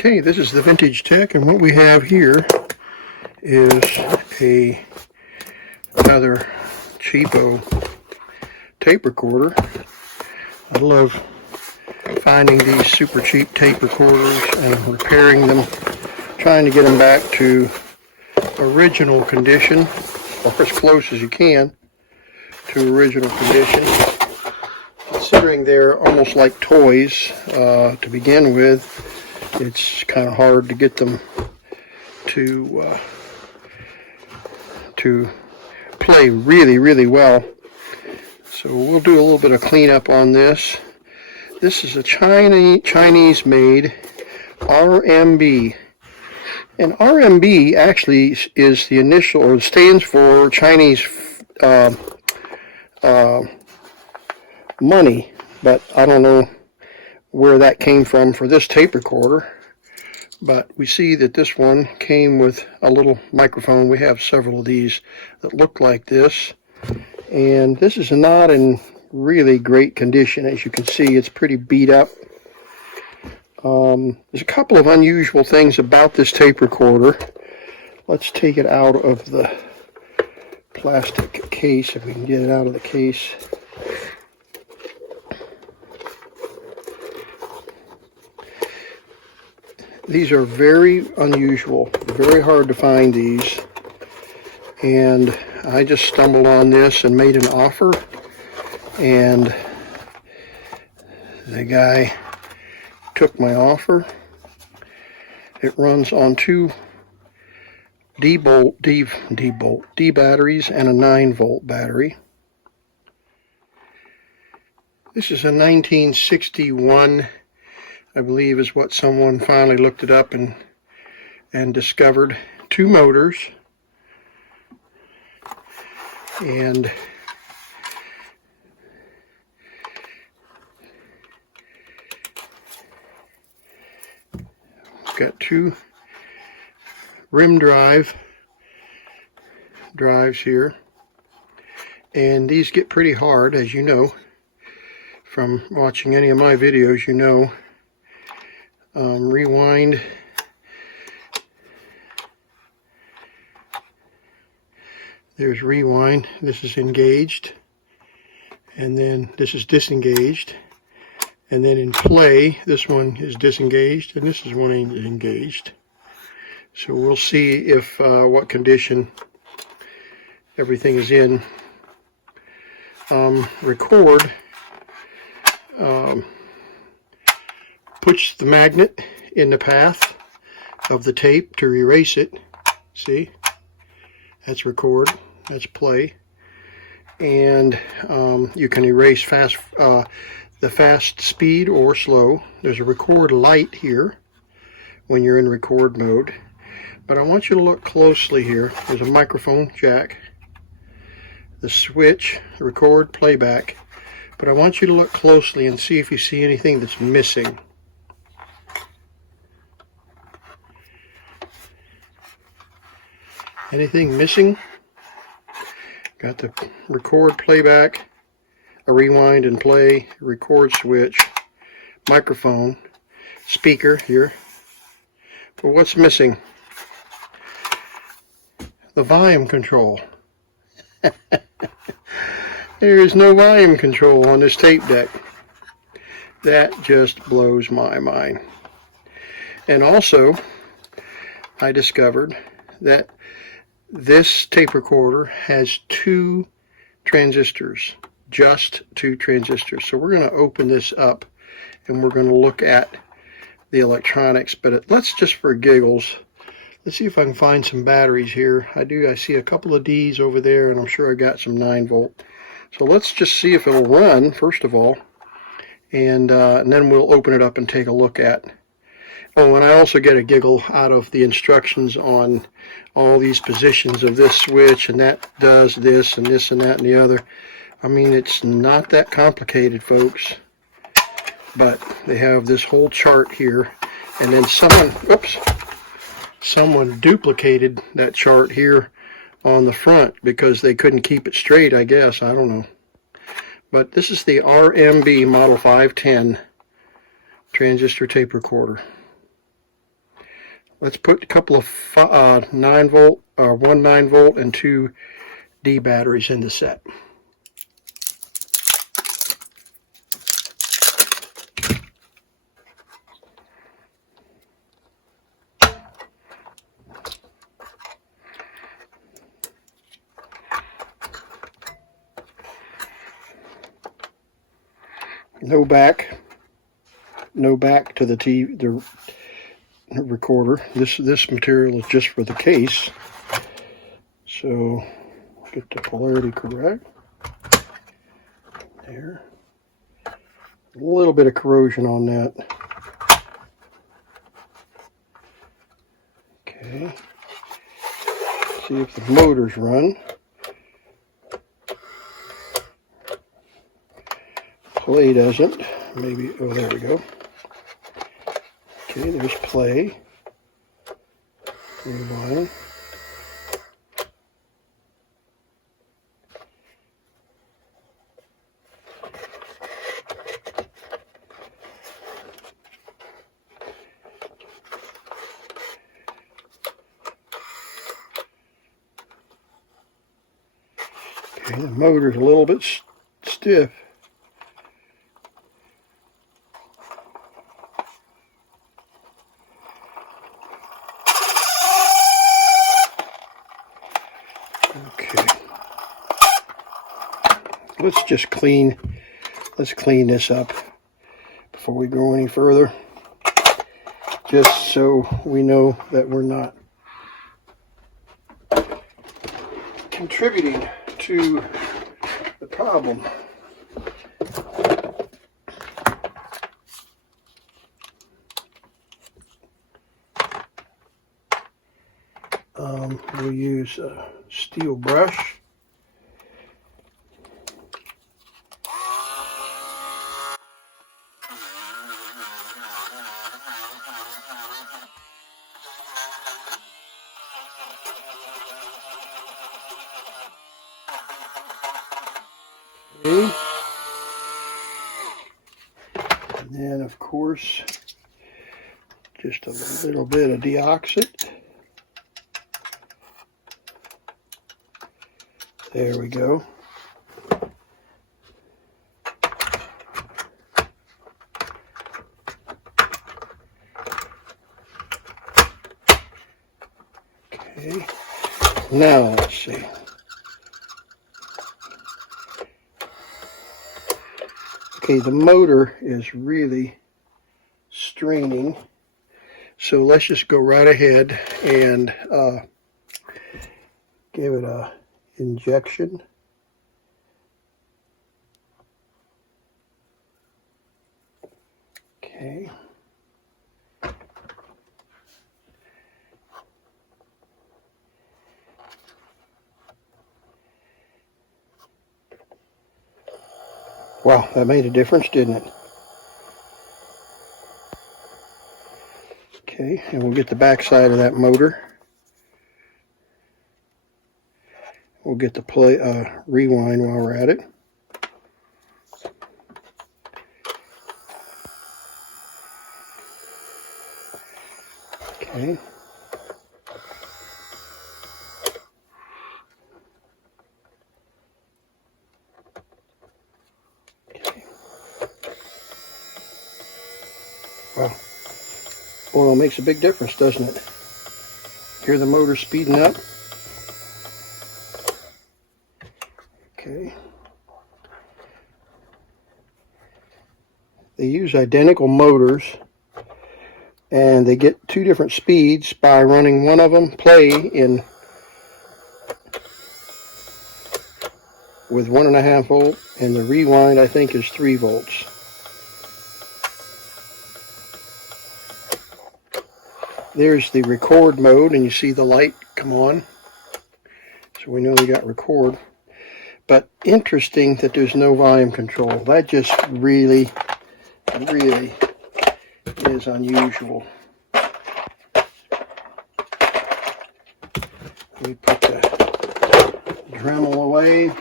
Okay, this is the Vintage Tech, and what we have here is another cheapo tape recorder. I love finding these super cheap tape recorders and repairing them, trying to get them back to original condition, or as close as you can to original condition. Considering they're almost like toys to begin with, it's kind of hard to get them to play really well. So we'll do a little bit of cleanup on this. This is a Chinese-made RMB. And RMB actually is the initial, or stands for Chinese money, but I don't know where that came from for this tape recorder. But we see that this one came with a little microphone. We have several of these that look like this, and this is not in really great condition. As you can see, it's pretty beat up. There's a couple of unusual things about this tape recorder. Let's take it out of the plastic case, if we can get it out of the case. These are very unusual, very hard to find these, and I just stumbled on this and made an offer, and the guy took my offer. It runs on two D batteries and a 9-volt battery. This is a 1961, I believe, is what someone finally looked it up and discovered. 2 motors, and it's got 2 rim drives here, and these get pretty hard, as you know from watching any of my videos. You know, rewind, there's rewind, this is engaged, and then this is disengaged, and then in play this one is disengaged, and this is one is engaged. So we'll see if what condition everything is in. Record puts the magnet in the path of the tape to erase it. See, that's record, that's play, and you can erase the fast speed or slow. There's a record light here when you're in record mode, but I want you to look closely here. There's a microphone jack, the switch, record, playback, but I want you to look closely and see if you see anything that's missing. Anything missing? Got the record, playback, a rewind and play, record switch, microphone, speaker here. But what's missing? The volume control. There is no volume control on this tape deck. That just blows my mind. And also, I discovered that this tape recorder has 2 transistors, just 2 transistors. So we're going to open this up and we're going to look at the electronics, but let's just for giggles, let's see if I can find some batteries here. I see a couple of D's over there, and I'm sure I got some 9-volt. So let's just see if it'll run first of all, and then we'll open it up and take a look at. Oh, and I also get a giggle out of the instructions on all these positions of this switch, and that does this and this and that and the other. I mean, it's not that complicated, folks, but they have this whole chart here, and then someone duplicated that chart here on the front because they couldn't keep it straight, I guess. I don't know. But this is the RMB Model 510 transistor tape recorder. let's put a couple of 9-volt, or one 9-volt and 2 D batteries in the set. No back to the TV, the recorder. This material is just for the case. So get the polarity correct. There. A little bit of corrosion on that. Okay. See if the motors run. Play doesn't. Maybe, oh, there we go. Okay, there's play. Rewind. Okay, the motor's a little bit stiff. Okay. Let's clean this up before we go any further. Just so we know that we're not contributing to the problem. We'll use a steel brush. Okay. And then, of course, just a little bit of deoxit. There we go. Okay. Now let's see. Okay, the motor is really straining, so let's just go right ahead and give it a injection. Okay. Wow, that made a difference, didn't it? Okay, and we'll get the back side of that motor. We'll get the rewind while we're at it. Okay. Wow. Oil makes a big difference, doesn't it? Hear the motor speeding up? Okay. They use identical motors, and they get 2 different speeds by running one of them play in with 1.5 volt, and the rewind I think is 3 volts. There's the record mode, and you see the light come on, so we know we got record. But interesting that there's no volume control. That just really is unusual. Let me put the Dremel away,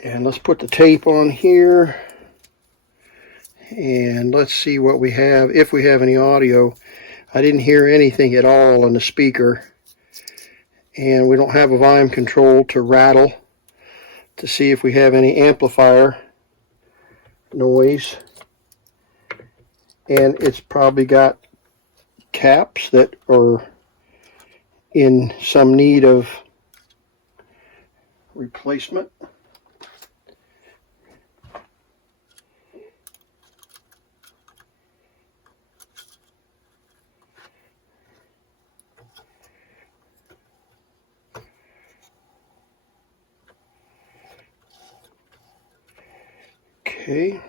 and let's put the tape on here, and let's see what we have, if we have any audio. I didn't hear anything at all on the speaker, and we don't have a volume control to rattle to see if we have any amplifier noise. And it's probably got caps that are in some need of replacement. Okay.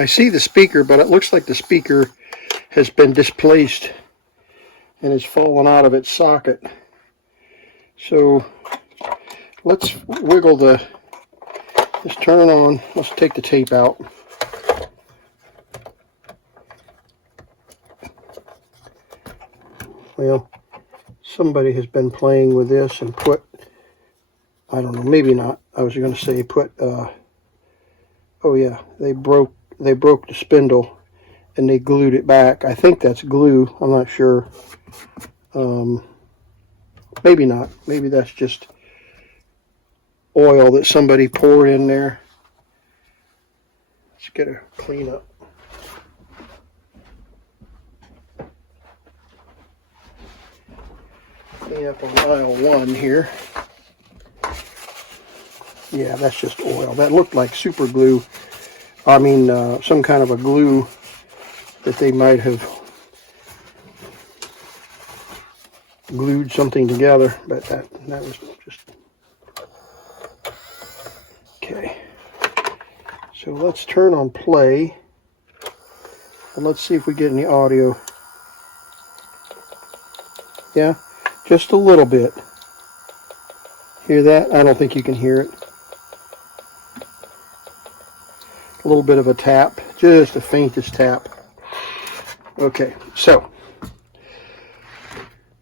I see the speaker, but it looks like the speaker has been displaced and has fallen out of its socket. So let's wiggle the, let's turn it on, let's take the tape out. Well, somebody has been playing with this and put, I don't know, maybe not, I was going to say put, oh yeah, they broke the spindle and they glued it back. I think that's glue, I'm not sure. Maybe not, maybe that's just oil that somebody poured in there. Let's get a clean up. Clean up on aisle 1 here. Yeah, that's just oil. That looked like super glue. I mean, some kind of a glue that they might have glued something together, but that was just... Okay. So let's turn on play, and let's see if we get any audio. Yeah, just a little bit. Hear that? I don't think you can hear it. A little bit of a tap, just the faintest tap. Okay, so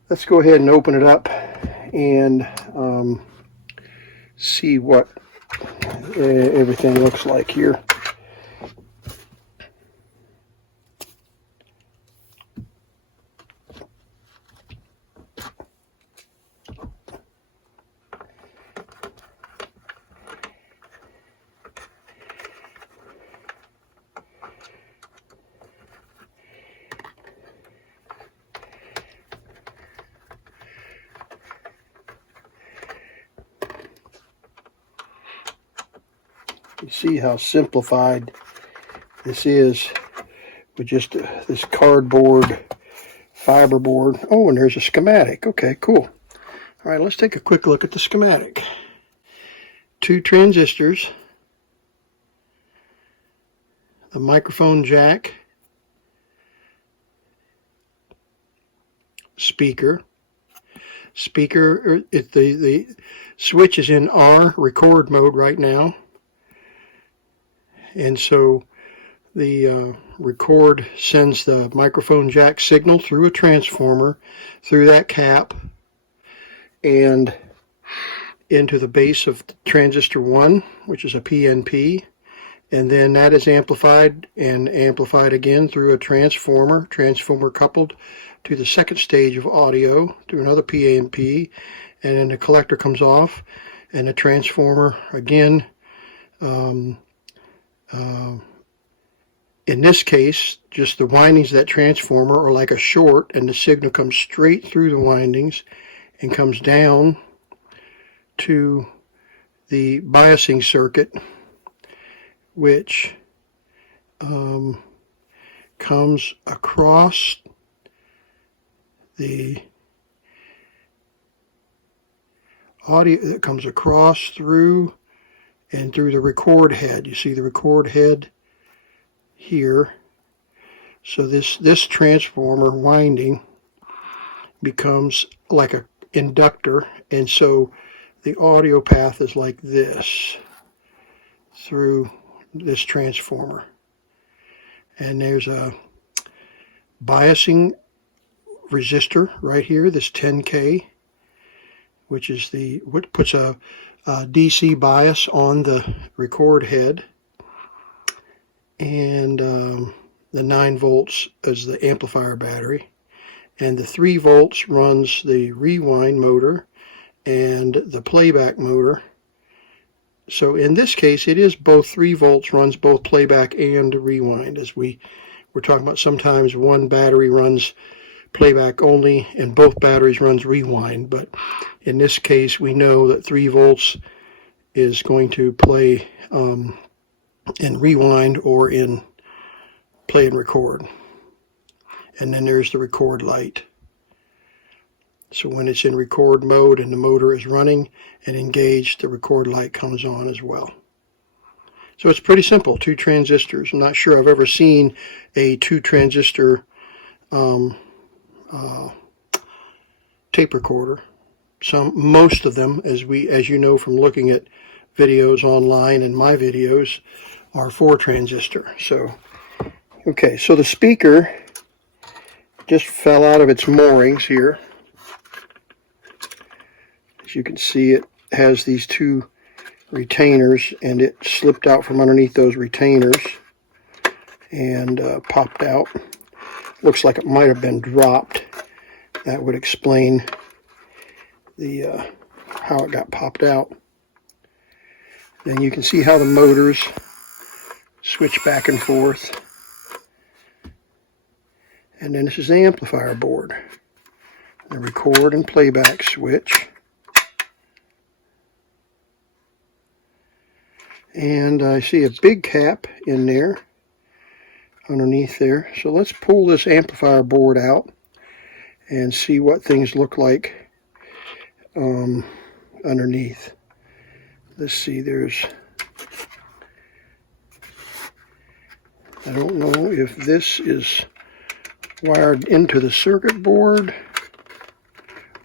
let's go ahead and open it up and see what everything looks like here. You see how simplified this is with just this cardboard, fiberboard. Oh, and there's a schematic. Okay, cool. All right, let's take a quick look at the schematic. 2 transistors, the microphone jack, speaker. The switch is in R, record mode right now. And so the record sends the microphone jack signal through a transformer, through that cap, and into the base of transistor 1, which is a PNP. And then that is amplified and amplified again through a transformer coupled to the second stage of audio through another PNP. And then the collector comes off, and the transformer again, in this case, just the windings of that transformer are like a short, and the signal comes straight through the windings and comes down to the biasing circuit, which comes across the audio, that comes across through and through the record head. You see the record head here. So this transformer winding becomes like an inductor, and so the audio path is like this through this transformer. And there's a biasing resistor right here, this 10K, which is what puts a DC bias on the record head, and the 9 volts is the amplifier battery, and the 3 volts runs the rewind motor and the playback motor. So in this case, it is both 3 volts runs both playback and rewind. As we're talking about, sometimes one battery runs playback only and both batteries runs rewind, but in this case we know that 3 volts is going to play in rewind or in play and record. And then there's the record light. So when it's in record mode and the motor is running and engaged, the record light comes on as well. So it's pretty simple, 2 transistors. I'm not sure I've ever seen a 2 transistor tape recorder. Most of them, as you know from looking at videos online and my videos, are 4 transistor. So okay, so the speaker just fell out of its moorings here. As you can see, it has these 2 retainers, and it slipped out from underneath those retainers and popped out. Looks like it might have been dropped. That would explain the how it got popped out. Then you can see how the motors switch back and forth. And then this is the amplifier board, the record and playback switch. And I see a big cap in there, underneath there. So let's pull this amplifier board out and see what things look like underneath. Let's see, I don't know if this is wired into the circuit board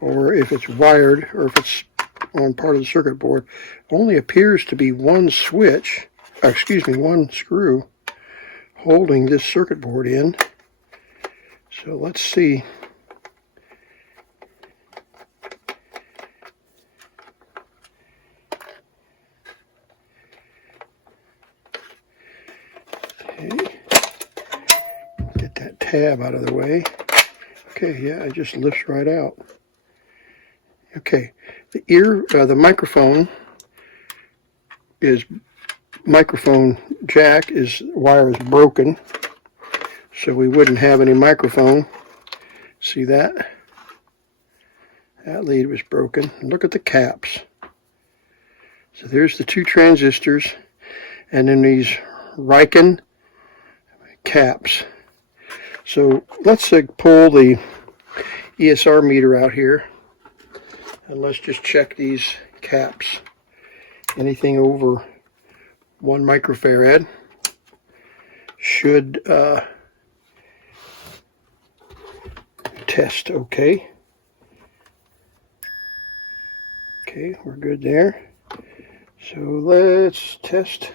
or if it's wired, or if it's on part of the circuit board. Only appears to be one switch, one screw holding this circuit board in. So let's see. Okay. Get that tab out of the way. Okay, yeah, it just lifts right out. Okay, the microphone jack wire is broken, so we wouldn't have any microphone. See that? That lead was broken. Look at the caps. So there's the 2 transistors, and then these RGM caps. So let's pull the ESR meter out here, and let's just check these caps. Anything over 1 microfarad should test okay. Okay, we're good there. So let's test.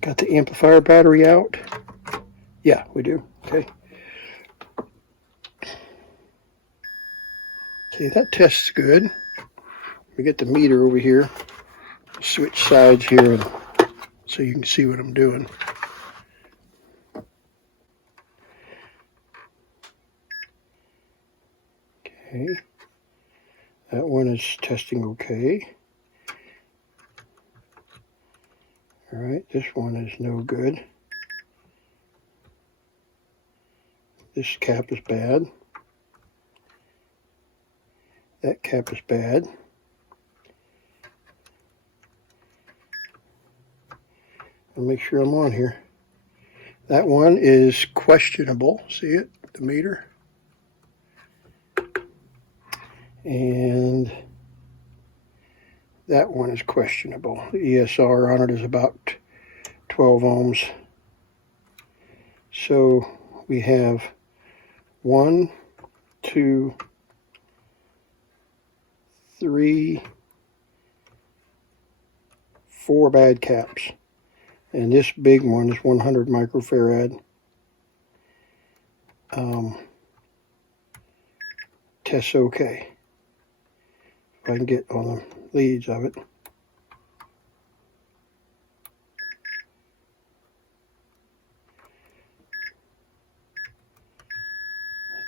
Got the amplifier battery out. Yeah, we do. Okay. Okay, that tests good. We get the meter over here. Switch sides here so you can see what I'm doing. Okay. That one is testing okay. Alright, this one is no good. This cap is bad. That cap is bad. I'll make sure I'm on here. That one is questionable. See it? The meter. And that one is questionable. The ESR on it is about 12 ohms. So we have 1, 2, 3, 4 bad caps. And this big one is 100 microfarad. tests okay. If I can get on the leads of it.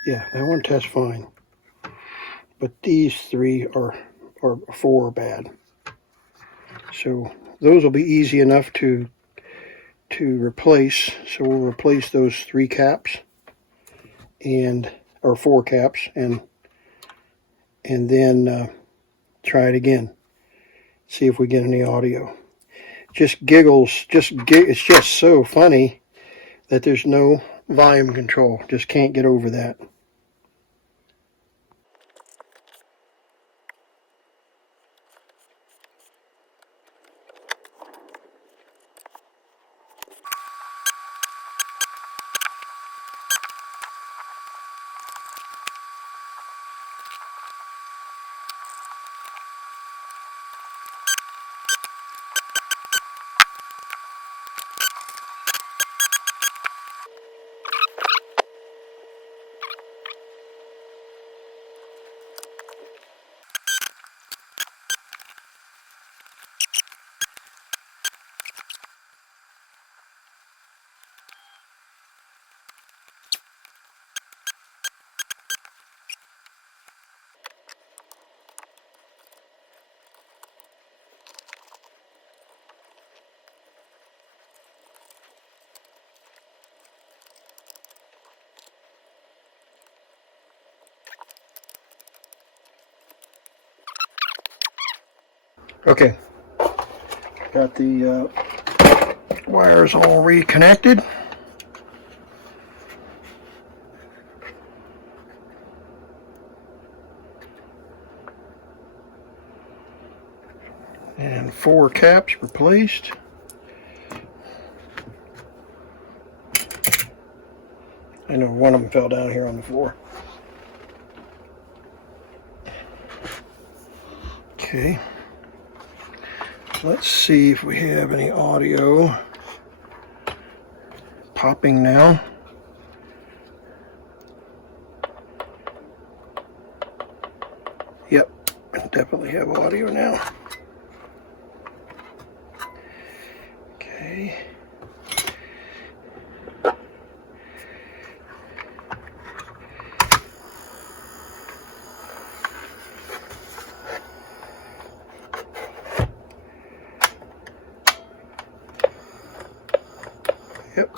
Yeah, that one tests fine. But these three or four are bad. So those will be easy enough to replace. So we'll replace those 3 caps or 4 caps and then try it again. See if we get any audio. Just giggles. It's just so funny that there's no volume control. Just can't get over that. Okay, got the wires all reconnected. And 4 caps replaced. I know one of them fell down here on the floor. Okay. Let's see if we have any audio popping now. Yep, definitely have audio now. Okay. Yep,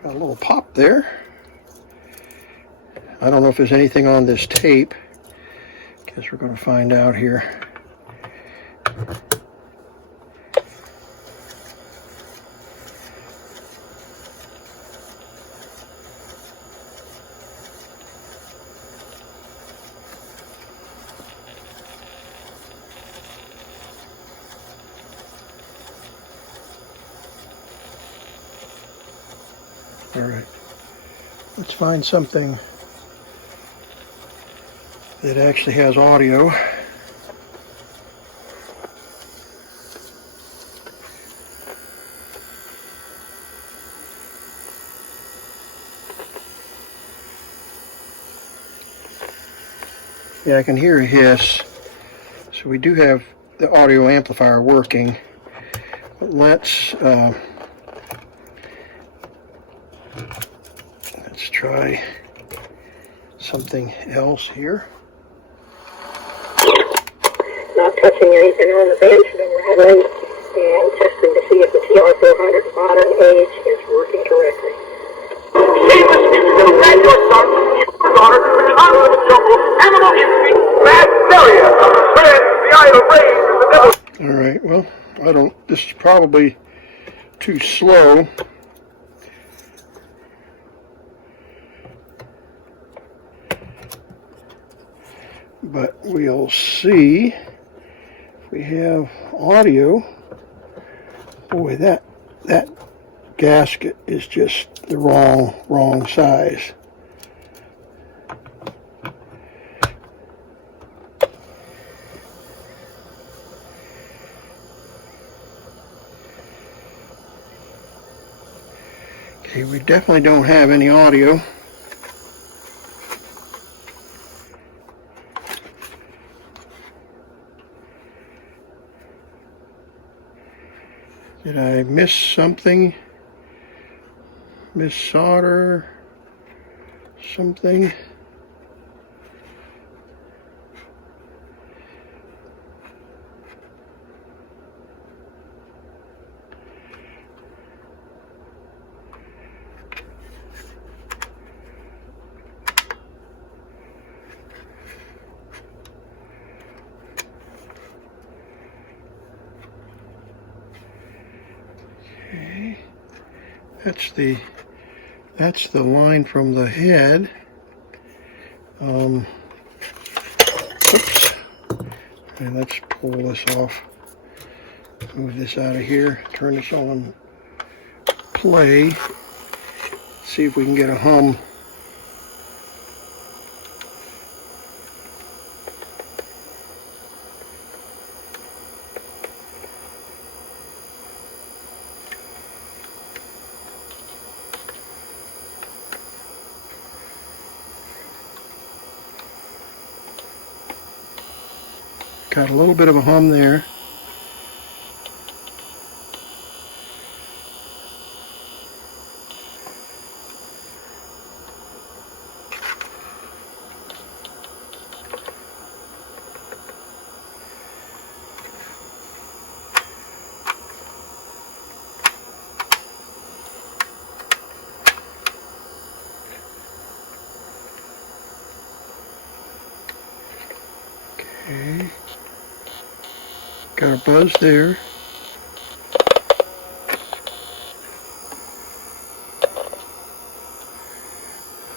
got a little pop there. I don't know if there's anything on this tape. Guess we're going to find out here. All right, let's find something that actually has audio. Yeah, I can hear a hiss. So we do have the audio amplifier working. But let's try something else here. Not touching anything on the bench that we're having and testing to see if the TR400 modern age is working correctly. Shameless to grab your son, your daughter, the constant jungle, animal instinct, mad failure of the friends, the eye of rage, and the devil. All right, well, this is probably too slow. But we'll see if we have audio. Boy, that gasket is just the wrong size. Okay, we definitely don't have any audio. Did I miss something? Miss solder? Something? Okay. That's the line from the head. Oops. And let's pull this off. Move this out of here. Turn this on play. See if we can get a hum. Got a little bit of a hum there. Okay. Got a buzz there.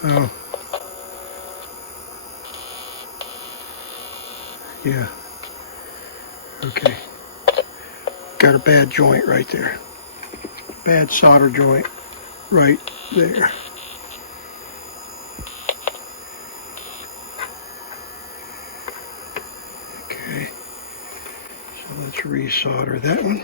Oh. Yeah. Okay. Got a bad joint right there. Bad solder joint right there. Okay. So let's resolder that one.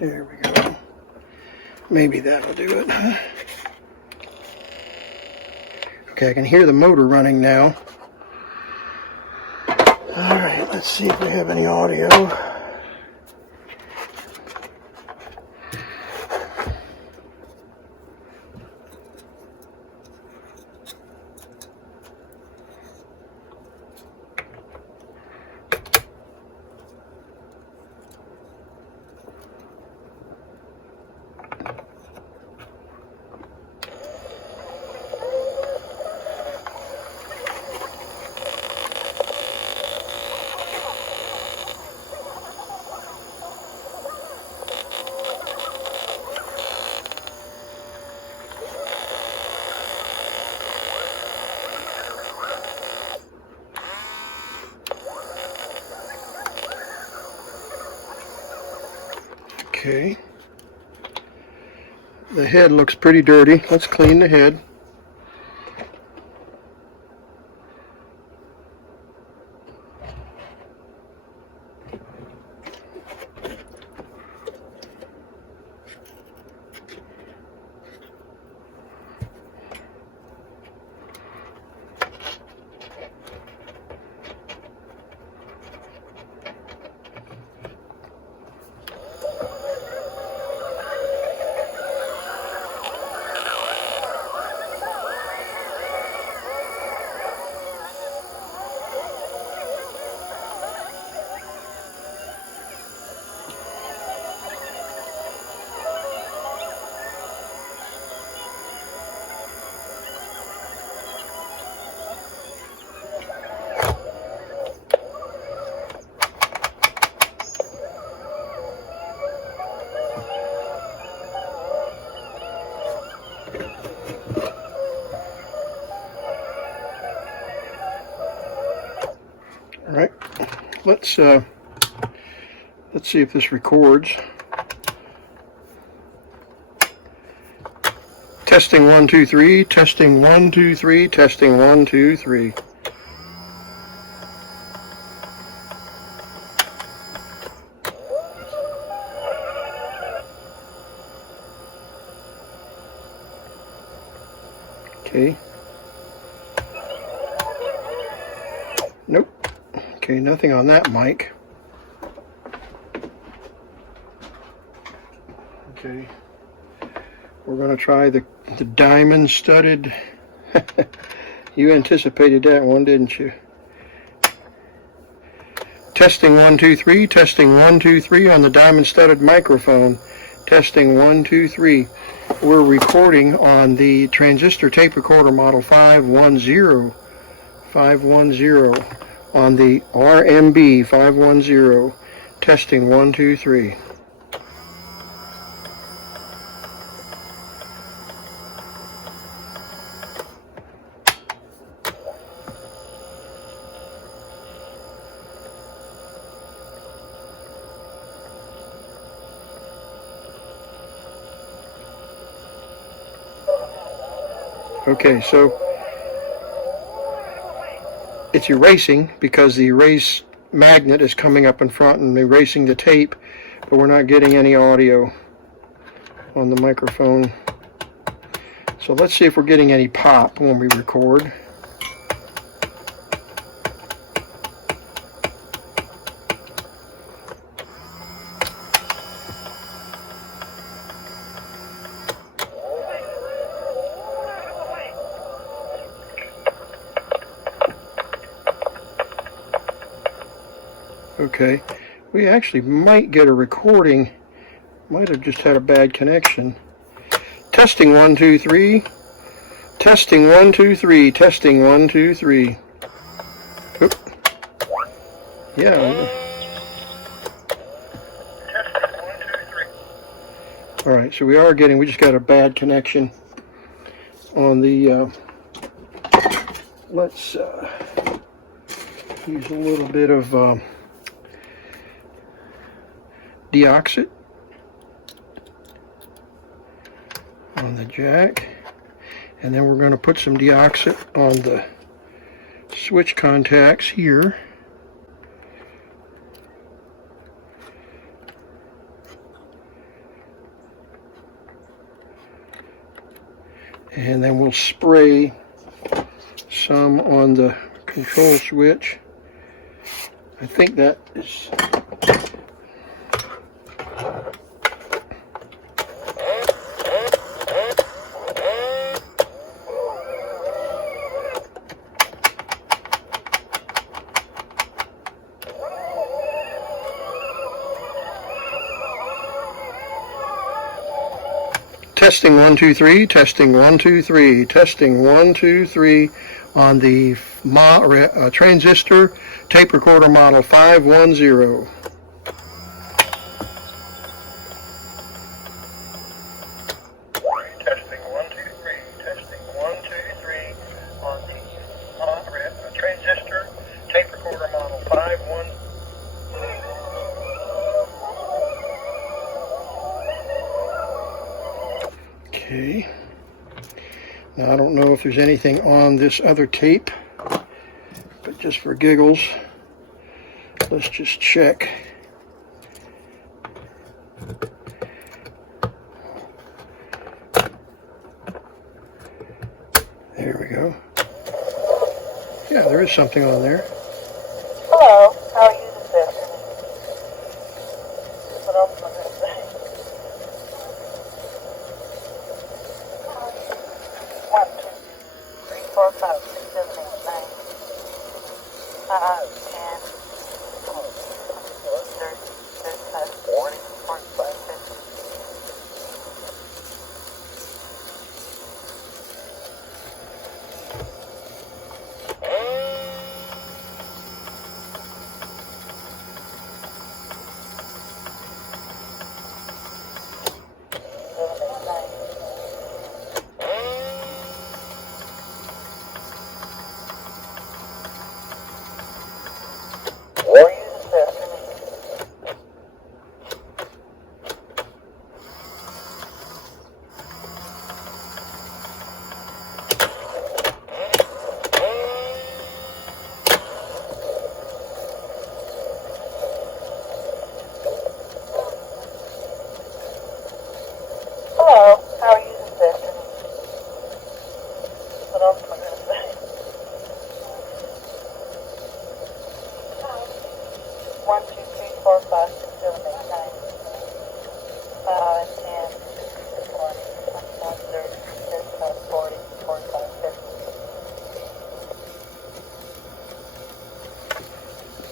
There we go. Maybe that'll do it, huh? Okay, I can hear the motor running now. Alright, let's see if we have any audio. Okay. The head looks pretty dirty. Let's clean the head. All right, let's see if this records. Testing 1 2 3. Testing 1 2 3. Testing 1 2 3. Okay. Nope. Okay, nothing on that mic. Okay. We're going to try the diamond studded. You anticipated that one, didn't you? Testing 1 2 3. Testing 1 2 3 on the diamond studded microphone. Testing 1 2 3. We're recording on the transistor tape recorder model 510 on the RMB 510. Testing 1 2 3. Okay, so it's erasing because the erase magnet is coming up in front and erasing the tape, but we're not getting any audio on the microphone. So let's see if we're getting any pop when we record. Okay, we actually might get a recording. Might have just had a bad connection. Testing 1 2 3. Testing 1 2 3. Testing 1 2 3. Oop. Yeah. All right, so we are getting. We just got a bad connection on the. Let's use a little bit of. Deoxit on the jack, and then we're going to put some deoxit on the switch contacts here. And then we'll spray some on the control switch. I think that is testing 1 2 3, testing 1 2 3, testing 1 2 3 on the transistor tape recorder model 510. Testing 1 2 3. Testing 1 2 3 on the transistor tape recorder model 510. Okay. Now I don't know if there's anything on this other tape, but just for giggles, let's just check. There we go. Yeah, there is something on there. Hello, how are you this afternoon? What else was I saying? 1 2 3 4 5 6 7 8 9 10 30 35 40 45 50.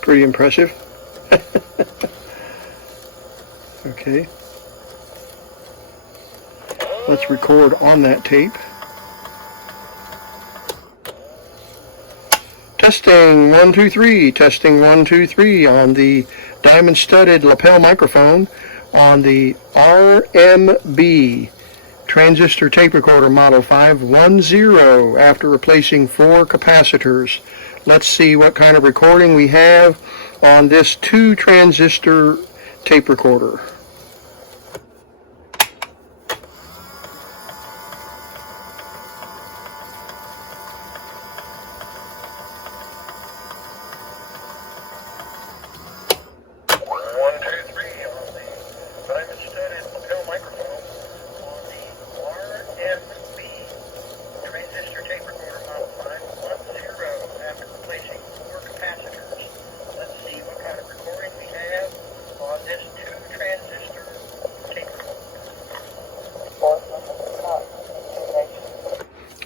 pretty impressive. Okay. Let's record on that tape. Testing 1 2 3. Testing 1 2 3 on the diamond studded lapel microphone on the RMB transistor tape recorder model 510 after replacing 4 capacitors. Let's see what kind of recording we have on this 2 transistor tape recorder.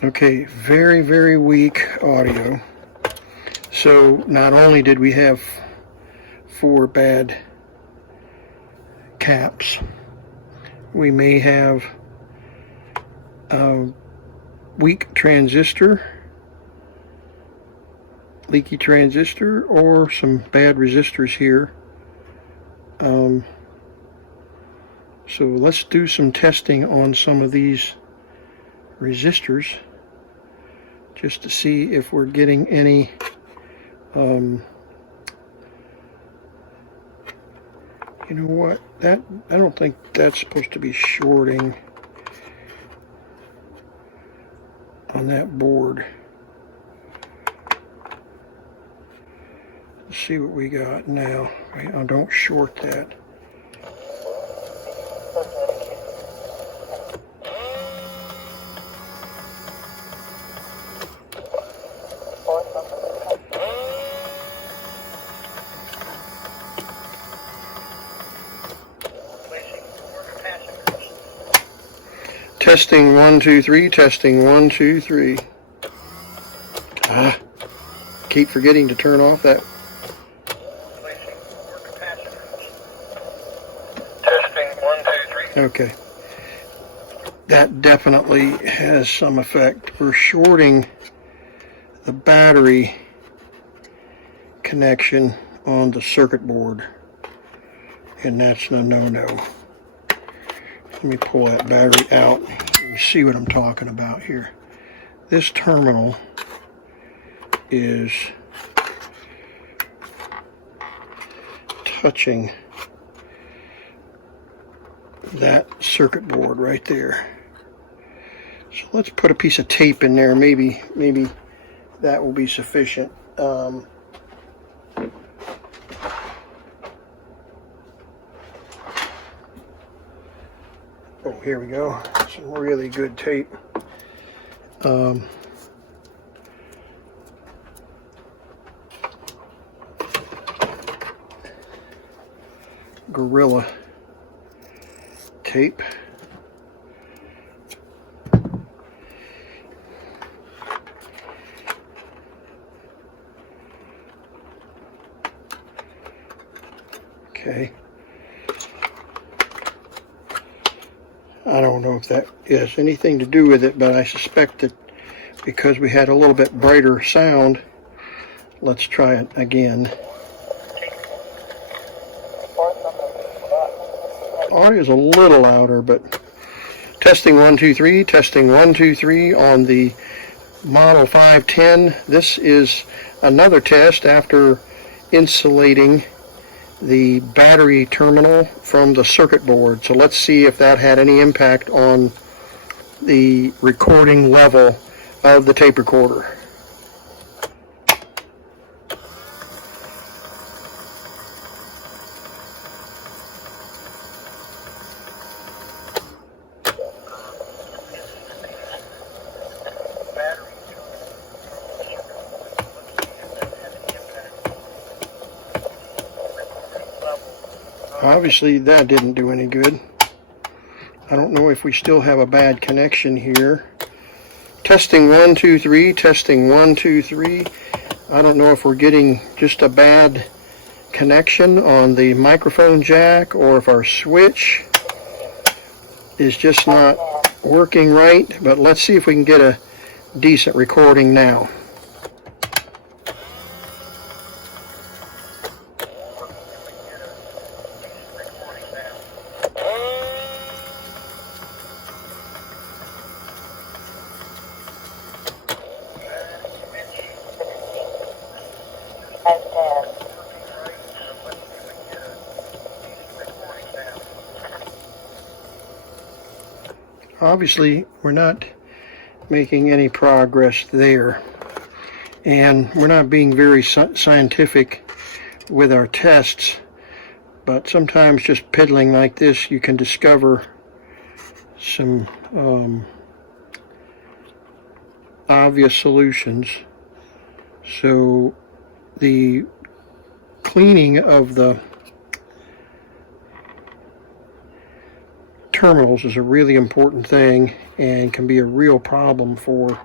Okay, very, very weak audio. So not only did we have 4 bad caps, we may have a weak transistor, leaky transistor, or some bad resistors here. So let's do some testing on some of these resistors just to see if we're getting any you know what, that I don't think that's supposed to be shorting on that board. Let's see what we got now. I don't short that. Testing 1 2 3. Testing 1 2 3. Keep forgetting to turn off that. Testing 1 2 3. Okay. That definitely has some effect. We're shorting the battery connection on the circuit board, and that's a no-no. Let me pull that battery out and see what I'm talking about here. This terminal is touching that circuit board right there. So let's put a piece of tape in there. Maybe that will be sufficient. Oh, here we go. Some really good tape. Gorilla tape. Okay. I don't know if that has anything to do with it, but I suspect that because we had a little bit brighter sound. Let's try it again. Audio is a little louder, but testing 1 2 3. Testing 1 2 3 on the Model 510. This is another test after insulating the battery terminal from the circuit board. So let's see if that had any impact on the recording level of the tape recorder. Obviously that didn't do any good. I don't know if we still have a bad connection here. Testing 1 2 3. Testing 1 2 3. I don't know if we're getting just a bad connection on the microphone jack, or if our switch is just not working right, but let's see if we can get a decent recording now. Obviously, we're not making any progress there, and we're not being very scientific with our tests, but sometimes just piddling like this, you can discover some obvious solutions. So the cleaning of the terminals is a really important thing and can be a real problem for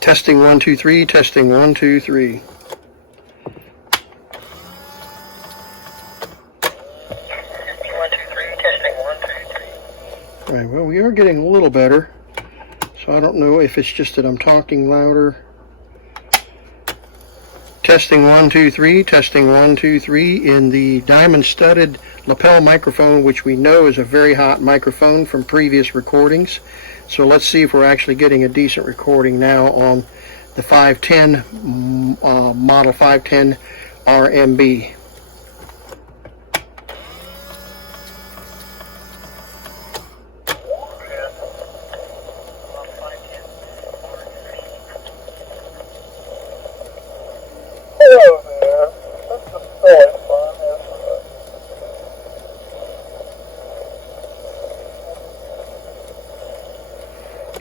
testing 1 2 3, testing 1 2 3. Alright, well, we are getting a little better, so I don't know if it's just that I'm talking louder. Testing 1 2 3, testing 1 2 3 in the diamond studded lapel microphone, which we know is a very hot microphone from previous recordings. So let's see if we're actually getting a decent recording now on the 510 model 510 RMB.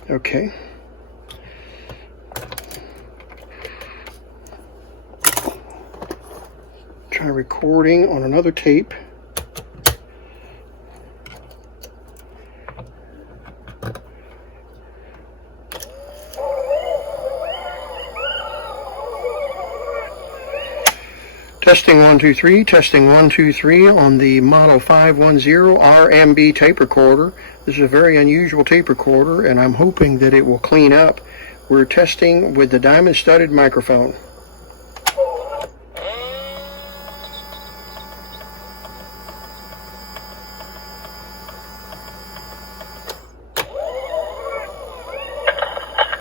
Okay. Try recording on another tape. Testing 1 2 3, testing 1 2 3 on the model 510 RMB tape recorder. This is a very unusual tape recorder, and I'm hoping that it will clean up. We're testing with the diamond studded microphone.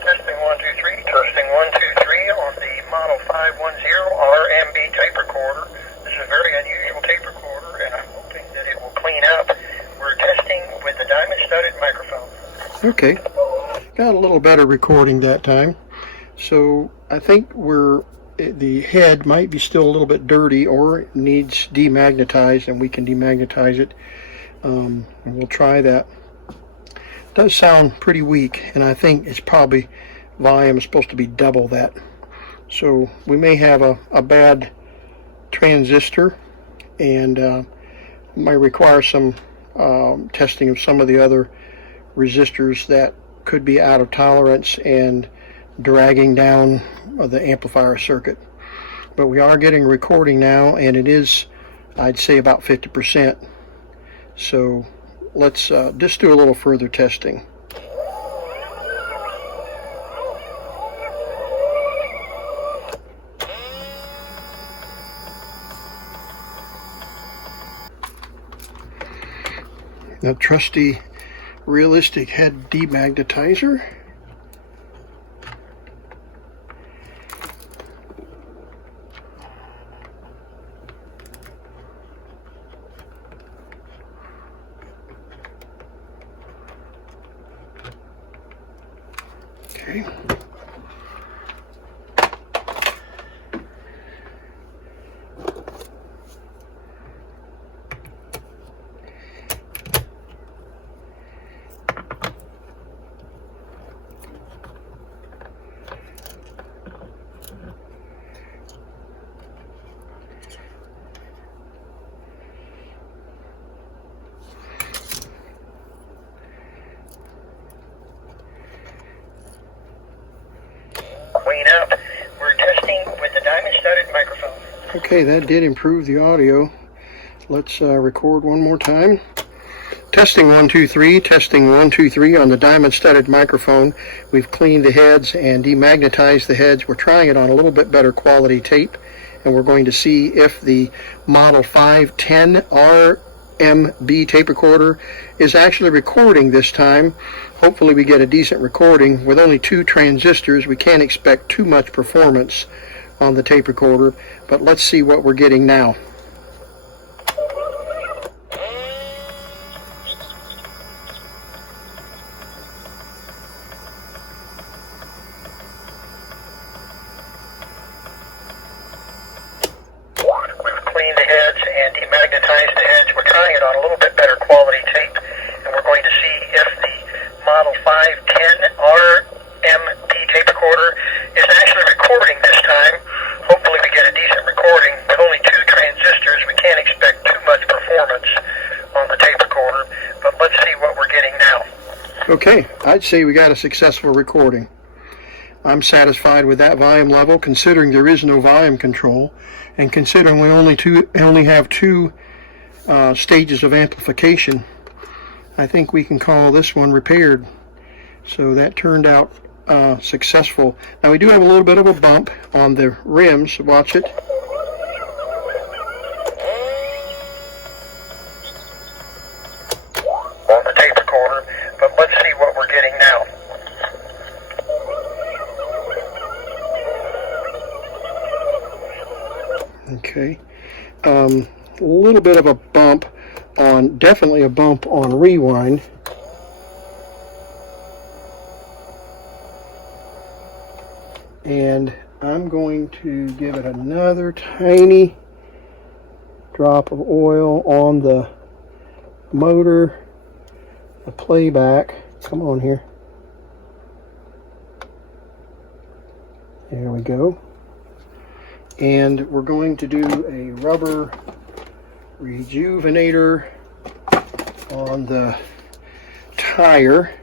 Testing 1 2 3, testing 1 2 3 on the model 510 RMB tape recorder. This is a very unusual tape recorder, and I'm hoping that it will clean up. We're testing with the diamond studded microphone. Okay, got a little better recording that time. So I think the head might be still a little bit dirty or needs demagnetized, and we can demagnetize it. And we'll try that. It does sound pretty weak, and I think it's probably volume is supposed to be double that. So we may have a bad transistor, and might require some testing of some of the other resistors that could be out of tolerance and dragging down the amplifier circuit. But we are getting a recording now, and it is, I'd say, about 50%. So let's just do a little further testing. The trusty realistic head demagnetizer. Okay. clean up. We're testing with the diamond-studded microphone. Okay, that did improve the audio. Let's record one more time. Testing 1 2 3, testing 1 2 3 on the diamond-studded microphone. We've cleaned the heads and demagnetized the heads. We're trying it on a little bit better quality tape, and we're going to see if the Model 510 RMB tape recorder is actually recording this time. Hopefully we get a decent recording. With only 2 transistors, we can't expect too much performance on the tape recorder, but let's see what we're getting now. We've cleaned the heads and demagnetized the heads. We're trying it on a little bit better quality tape, and we're going to see if the Model 510 RMB tape recorder is actually recording this time. Hopefully we get a decent recording. With only 2 transistors, we can't expect too much performance on the tape recorder, but let's see what we're getting now. Okay, I'd say we got a successful recording. I'm satisfied with that volume level, considering there is no volume control, and considering we only have 2 stages of amplification. I think we can call this one repaired. So that turned out successful. Now we do have a little bit of a bump on the rims. Watch it. On the tape recorder, but let's see what we're getting now. Okay. A little bit of a bump on, definitely a bump on rewind. And I'm going to give it another tiny drop of oil on the motor, the playback. Come on here. There we go. And we're going to do a rubber rejuvenator on the tire.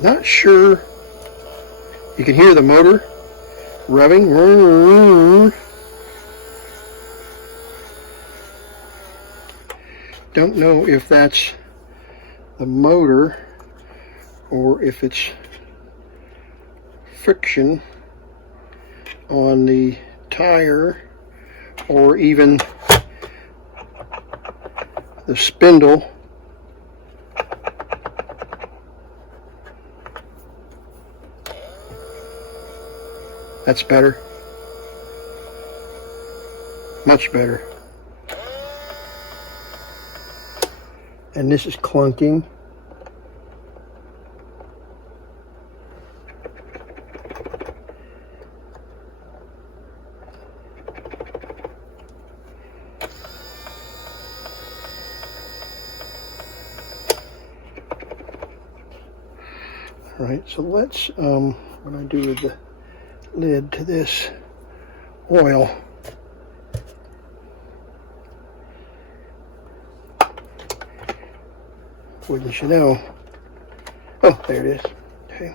Not sure. You can hear the motor revving. Don't know if that's the motor or if it's friction on the tire or even the spindle. That's better. Much better. And this is clunking. All right, so let's, what do I do with the lid to this oil? Wouldn't you know? Oh, there it is. Okay.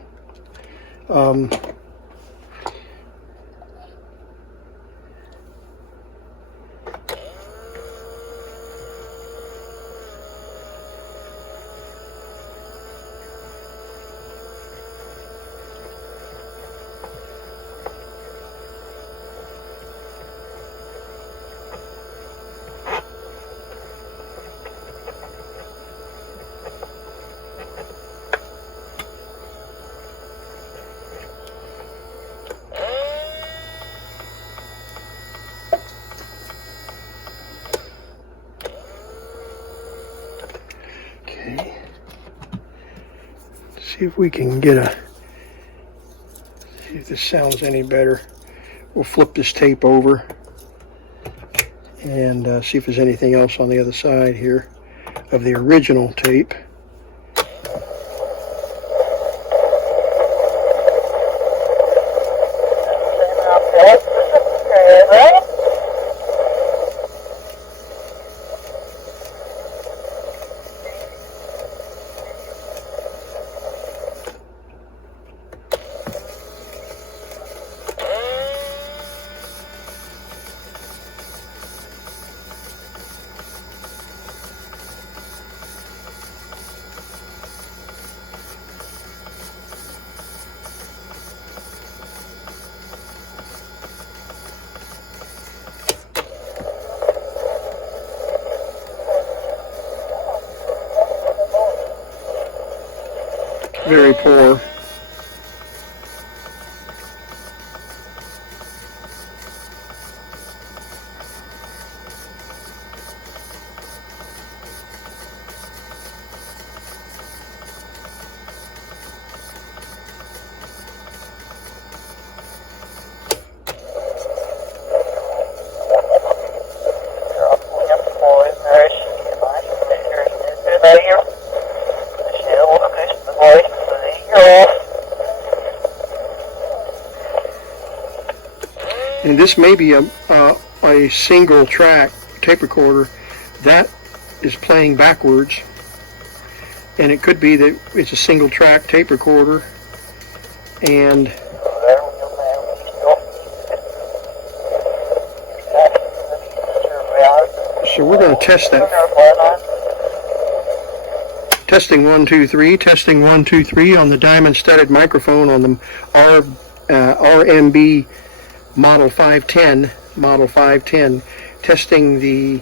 See if we can get a, see if this sounds any better. We'll flip this tape over and see if there's anything else on the other side here of the original tape. Very poor. And this may be a single track tape recorder that is playing backwards, and it could be that it's a single track tape recorder, and so we're going to test that. Testing 1 2 3, testing 1 2 3 on the diamond studded microphone on the RMB Model 510, testing the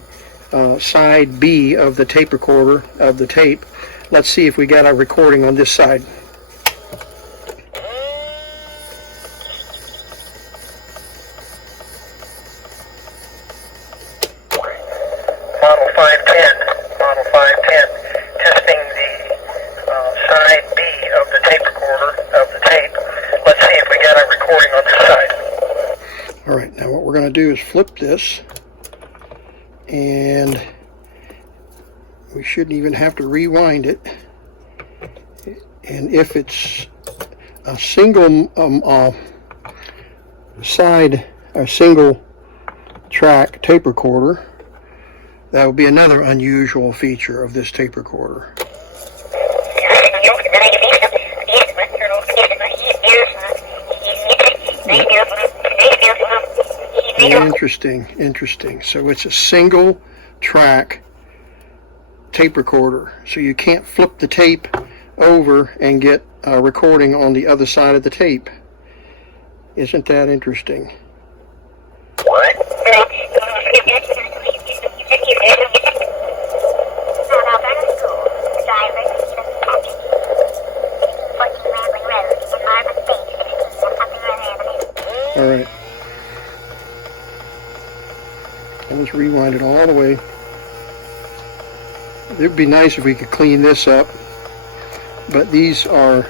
side B of the tape recorder of the tape. Let's see if we got a recording on this side. Model 510, testing the side B of the tape recorder of the tape. Let's see if we got a recording on this side. Alright, now what we're going to do is flip this, and we shouldn't even have to rewind it. And if it's a single single track tape recorder, that would be another unusual feature of this tape recorder. Interesting. So it's a single track tape recorder. So you can't flip the tape over and get a recording on the other side of the tape. Isn't that interesting? What? Alright. Let's rewind it all the way. It would be nice if we could clean this up, but these are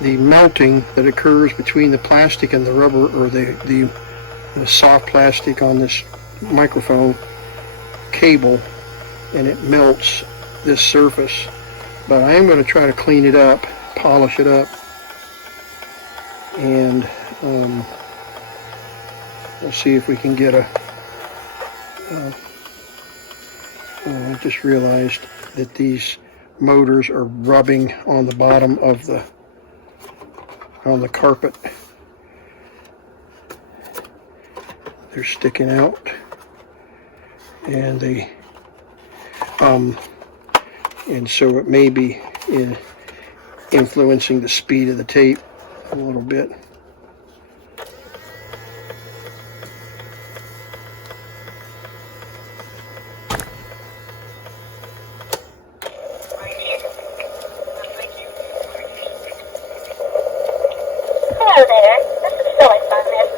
the melting that occurs between the plastic and the rubber, or the soft plastic on this microphone cable, and it melts this surface. But I am going to try to clean it up, polish it up, and let's see if we can get a I just realized that these motors are rubbing on the bottom of the carpet. They're sticking out, and and so it may be influencing the speed of the tape a little bit. Hello there. This is silly fun, isn't it?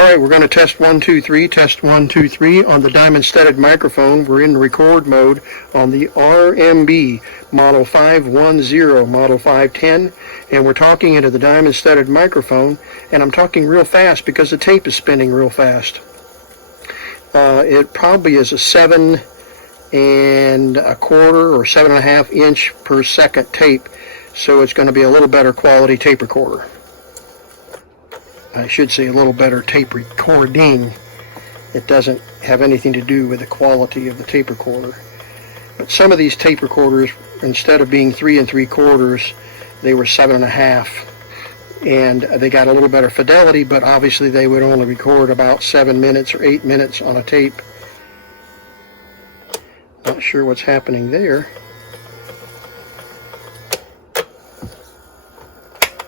Alright, we're going to test 1, 2, 3, test 1, 2, 3 on the diamond studded microphone. We're in record mode on the RMB Model 510, Model 510, and we're talking into the diamond studded microphone, and I'm talking real fast because the tape is spinning real fast. It probably is a 7 1/4 or 7.5 inch per second tape, so it's going to be a little better quality tape recorder. I should say a little better tape recording. It doesn't have anything to do with the quality of the tape recorder. But some of these tape recorders, instead of being 3 3/4, they were 7.5, and they got a little better fidelity, but obviously they would only record about 7 minutes or 8 minutes on a tape. Not sure what's happening there.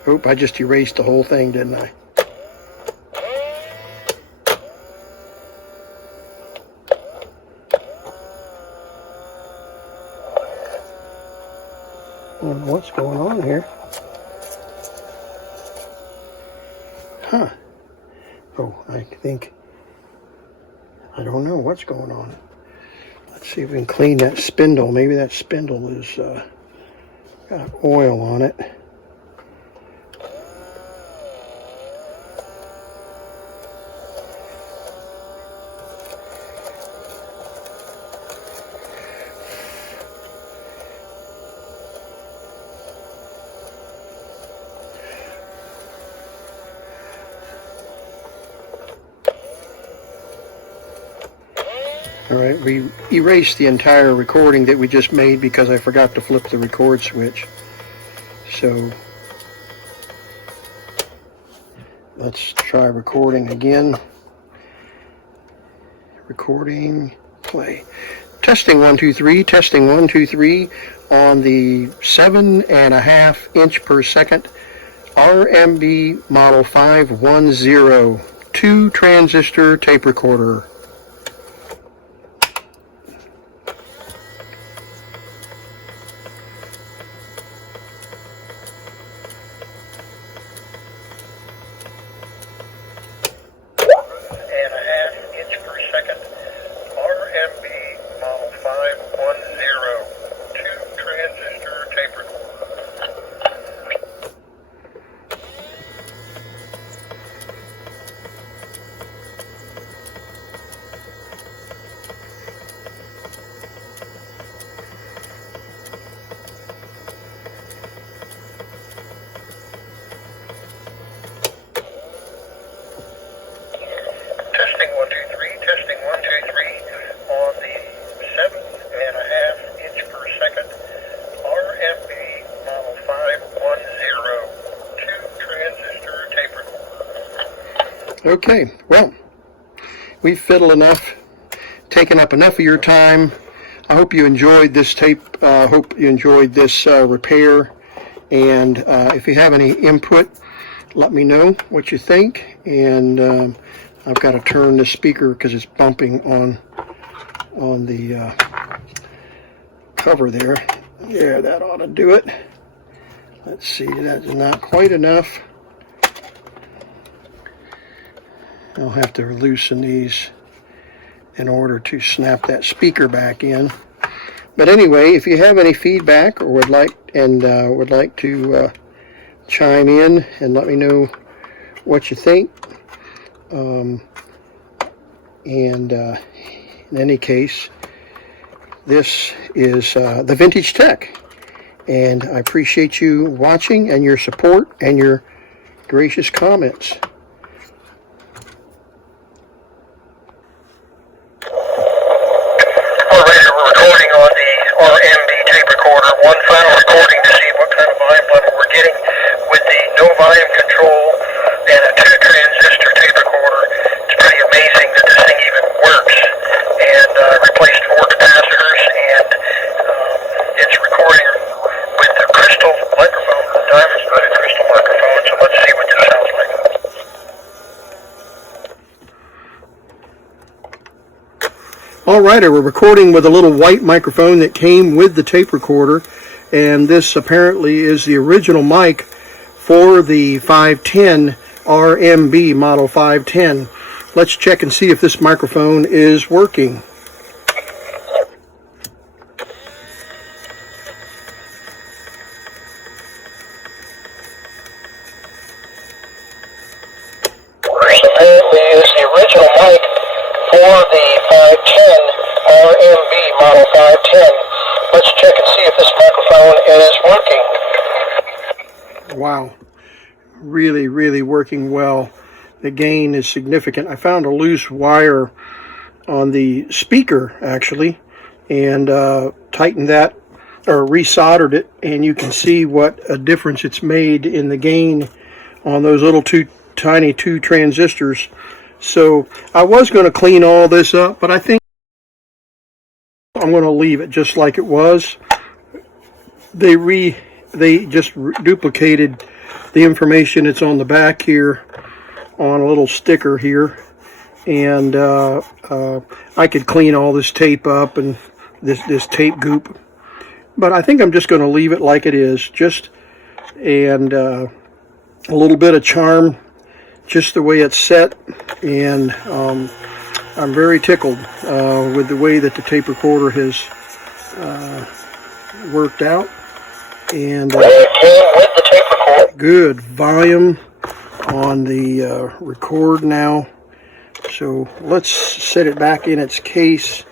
Oop, I just erased the whole thing, didn't I? I don't know what's going on here. Huh. Oh, I don't know what's going on. Let's see if we can clean that spindle. Maybe that spindle is got oil on it. Alright, we erased the entire recording that we just made because I forgot to flip the record switch. So, let's try recording again. Recording, play. Testing 1, 2, 3, testing 1, 2, 3 on the 7.5 inch per second RMB Model 510 2 transistor tape recorder. Okay, well, we've fiddled enough, taken up enough of your time. I hope you enjoyed this tape, hope you enjoyed this repair, and if you have any input, let me know what you think. And I've got to turn the speaker because it's bumping on the cover there. Yeah, that ought to do it. Let's see, that's not quite enough. I'll have to loosen these in order to snap that speaker back in. But anyway, if you have any feedback or would like to chime in and let me know what you think, in any case, this is the Vintage Tech, and I appreciate you watching and your support and your gracious comments. One final recording to see what kind of volume level we're getting with the no volume control and a 2 transistor tape recorder. It's pretty amazing that this thing even works. And replaced 4 capacitors, and it's recording with the crystal microphone, the diamond studded crystal microphone. So let's see what this sounds like. Alright, we're recording with a little white microphone that came with the tape recorder, and this apparently is the original mic for the 510 RMB Model 510. let's check and see if this microphone is working. Apparently is the original mic for the 510 RMB Model 510. Let's check and see if this microphone is working. Wow, really, really working well. The gain is significant. I found a loose wire on the speaker actually, and tightened that, or resoldered it, and you can see what a difference it's made in the gain on those little tiny two transistors. So I was going to clean all this up, but I think I'm going to leave it just like it was. They just duplicated the information that's on the back here on a little sticker here, and I could clean all this tape up and this tape goop, but I think I'm just going to leave it like it is, and a little bit of charm, just the way it's set, and I'm very tickled with the way that the tape recorder has worked out, and good volume on the record now. So let's set it back in its case,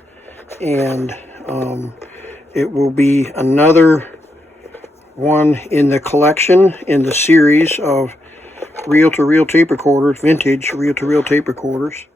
and it will be another one in the collection, in the series of reel-to-reel tape recorders, vintage reel-to-reel tape recorders.